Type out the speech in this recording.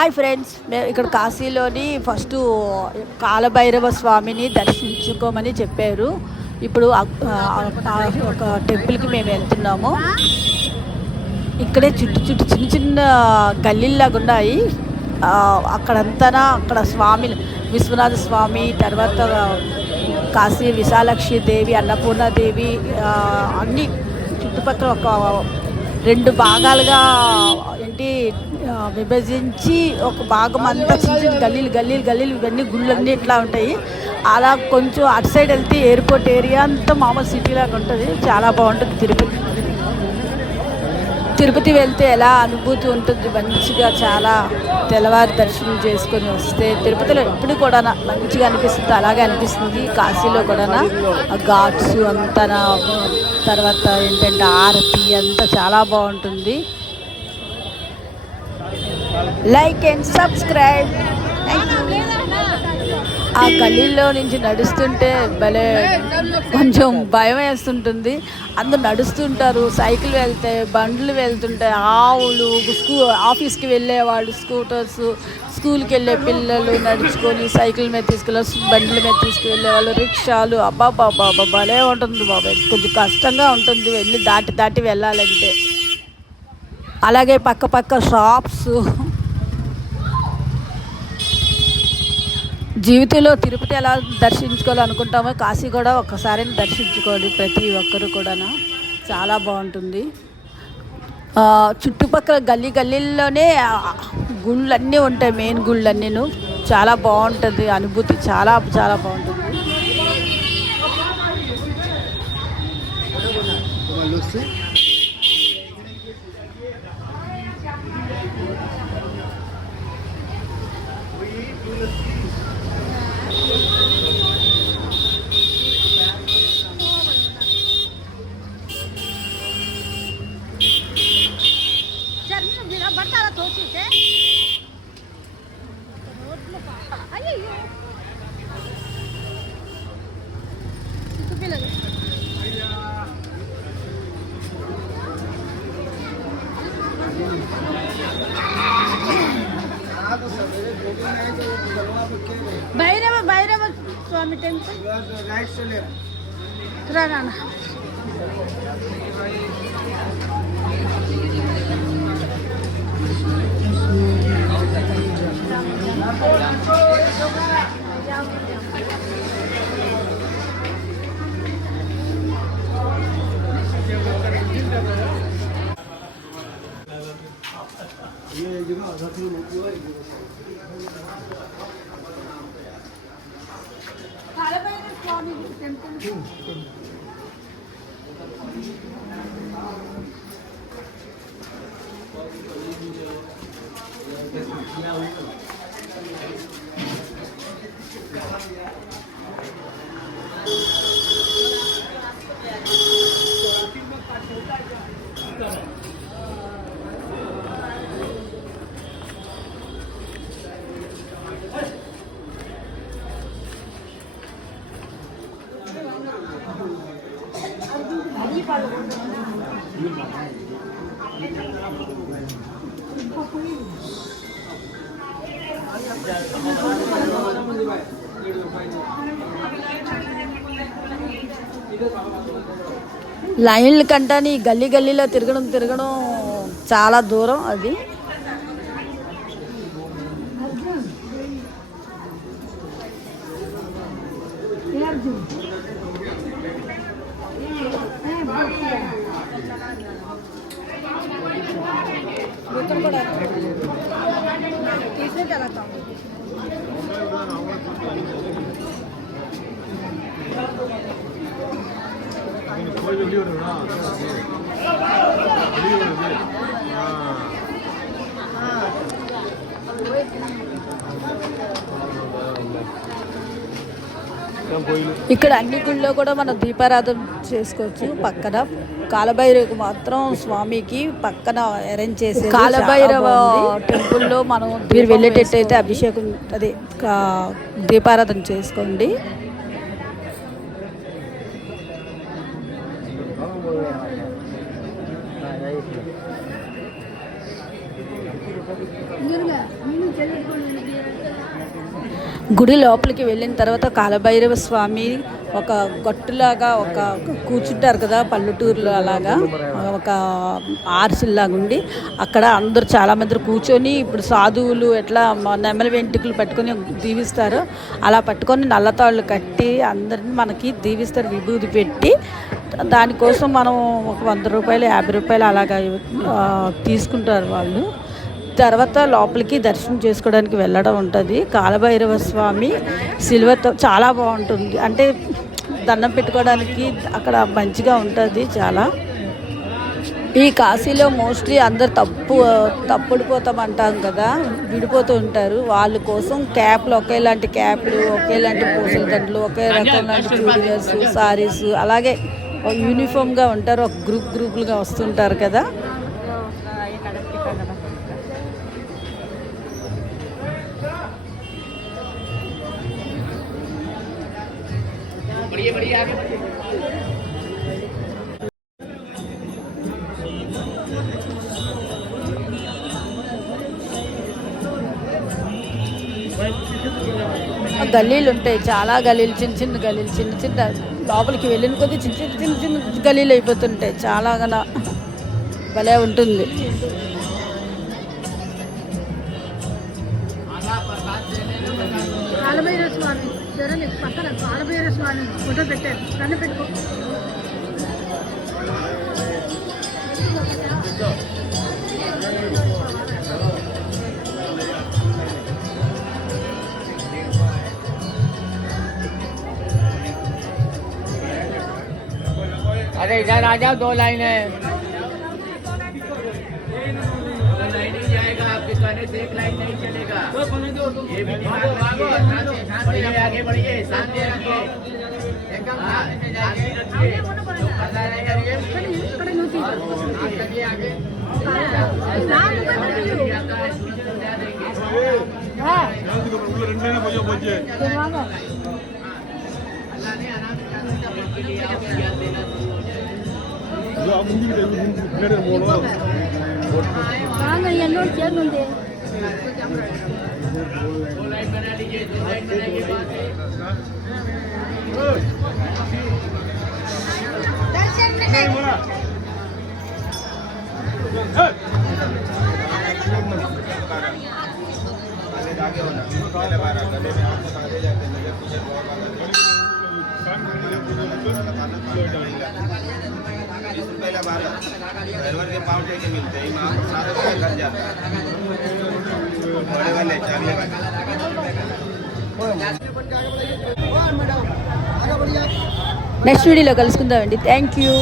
Hi friends, మేము ఇక్కడ కాశీలోని first Kalabhairava స్వామిని దర్శించుకోమని చెప్పారు. ఇప్పుడు ఒక టెంపుల్కి మేము వెళ్తున్నాము. ఇక్కడే చుట్టూ చిన్న చిన్న గల్లీలాగా ఉన్నాయి. అక్కడ స్వామి విశ్వనాథ స్వామి, తర్వాత కాశీ విశాలాక్షి దేవి, అన్నపూర్ణాదేవి అన్నీ చుట్టుపక్కల ఒక 2 భాగాలుగా విభజించి ఒక భాగం అంతా చిన్న గల్లీలు ఇవన్నీ గుళ్ళన్నీ ఇట్లా ఉంటాయి. అలా కొంచెం అటు సైడ్ వెళ్తే ఎయిర్పోర్ట్ ఏరియా అంతా మామూలు సిటీలాగా ఉంటుంది. చాలా బాగుంటుంది. తిరుపతి వెళ్తే ఎలా అనుభూతి ఉంటుంది, మంచిగా చాలా తెల్లవారి దర్శనం చేసుకొని వస్తే తిరుపతిలో ఎప్పుడు కూడా మంచిగా అనిపిస్తుంది. అలాగే అనిపిస్తుంది కాశీలో కూడా. ఘాట్స్ అంతా, తర్వాత ఏంటంటే ఆరతి అంతా చాలా బాగుంటుంది. Like and subscribe. ఆ గల్లీలో నుంచి నడుస్తుంటే భలే కొంచెం భయం వేస్తుంటుంది. అందరు నడుస్తుంటారు, సైకిల్ వెళ్తాయి, బండ్లు వెళ్తుంటాయి, ఆవులు, ఆఫీస్కి వెళ్ళేవాళ్ళు, స్కూటర్స్, స్కూల్కి వెళ్ళే పిల్లలు నడుచుకొని సైకిల్ మీద బండ్ల మీద తీసుకువెళ్ళేవాళ్ళు, రిక్షాలు. అబ్బాబాబా భలే ఉంటుంది బాబాయ్. కొంచెం కష్టంగా ఉంటుంది వెళ్ళి దాటి వెళ్ళాలంటే. అలాగే పక్క షాప్స్. జీవితంలో తిరుపతి ఎలా దర్శించుకోవాలనుకుంటామో కాశీ కూడా ఒక్కసారి దర్శించుకోవాలి ప్రతి ఒక్కరు కూడా. చాలా బాగుంటుంది. చుట్టుపక్కల గల్లీల్లోనే గుళ్ళన్నీ ఉంటాయి, మెయిన్ గుళ్ళన్నీ. చాలా బాగుంటుంది అనుభూతి, చాలా చాలా బాగుంటుంది. భైరవ స్వామి టెంపుల్ రానా. లైన్ల కంటే గల్లీలో తిరగడం చాలా దూరం అది. ఇక్కడ అన్ని గుళ్ళో కూడా మనం దీపారాధన చేసుకోవచ్చు. పక్కన కాలభైరవ మాత్రం స్వామికి పక్కన అరేంజ్ చేసి, కాలభైరవ టెంపుల్లో మీరు వెళ్ళేటట్టయితే అభిషేకం అదే దీపారాధన చేసుకోండి. గుడి లోపలికి వెళ్ళిన తర్వాత కాలభైరవ స్వామి ఒక గట్టులాగా ఒక కూర్చుంటారు కదా పల్లెటూరులో, అలాగా ఒక ఆర్సిల్లాగా ఉండి అక్కడ అందరూ చాలామంది కూర్చొని, ఇప్పుడు సాధువులు ఎట్లా నెమలి వెంట్రుకలు పట్టుకొని దీవిస్తారో అలా పట్టుకొని నల్లతాళ్ళు కట్టి అందరిని మనకి దీవిస్తారు, విభూది పెట్టి. దానికోసం మనం ఒక 100 రూపాయలు 50 రూపాయలు అలాగా తీసుకుంటారు వాళ్ళు. తర్వాత లోపలికి దర్శనం చేసుకోవడానికి వెళ్ళడం ఉంటుంది. కాలభైరవ స్వామి సిల్వర్తో చాలా బాగుంటుంది, అంటే దండం పెట్టుకోవడానికి అక్కడ మంచిగా ఉంటుంది చాలా. ఈ కాశీలో మోస్ట్లీ అందరు తప్పుడిపోతామంటాం కదా, విడిపోతూ ఉంటారు. వాళ్ళ కోసం క్యాప్లు, ఒకేలాంటి క్యాప్లు, ఒకేలాంటి పూసల దండలు, ఒకే రకం చూడియర్స్, సారీస్, అలాగే యూనిఫామ్గా ఉంటారు, ఒక గ్రూపులుగా వస్తుంటారు కదా. గల్లీలు ఉంటాయి, చాలా గల్లీలు, చిన్న చిన్న గల్లీలు, చిన్న చిన్న లోపలికి వెళ్ళిన కొద్దీ చిన్న చిన్న చిన్న చిన్న గల్లీలు అయిపోతుంటాయి. చాలా భలే ఉంటుంది. కాలభైరవ స్వామి పక్కన కాలభైరవ స్వామి ఫోటో పెట్టారు, దాన్ని పెట్టుకో. अरे इधर आ जाओ, 2 लाइन है। आपके कहने से 1 लाइन नहीं चलेगा। ये भी आगे बढ़िए, शांति रखिए, एकदम शांति रखिए। ड्राइवर के पाँव के मिलते हैं, सारे घर जाता है, बड़े वाले चागले वाले। నెక్స్ట్ వీడియోలో కలుసుకుందామండి. Thank you.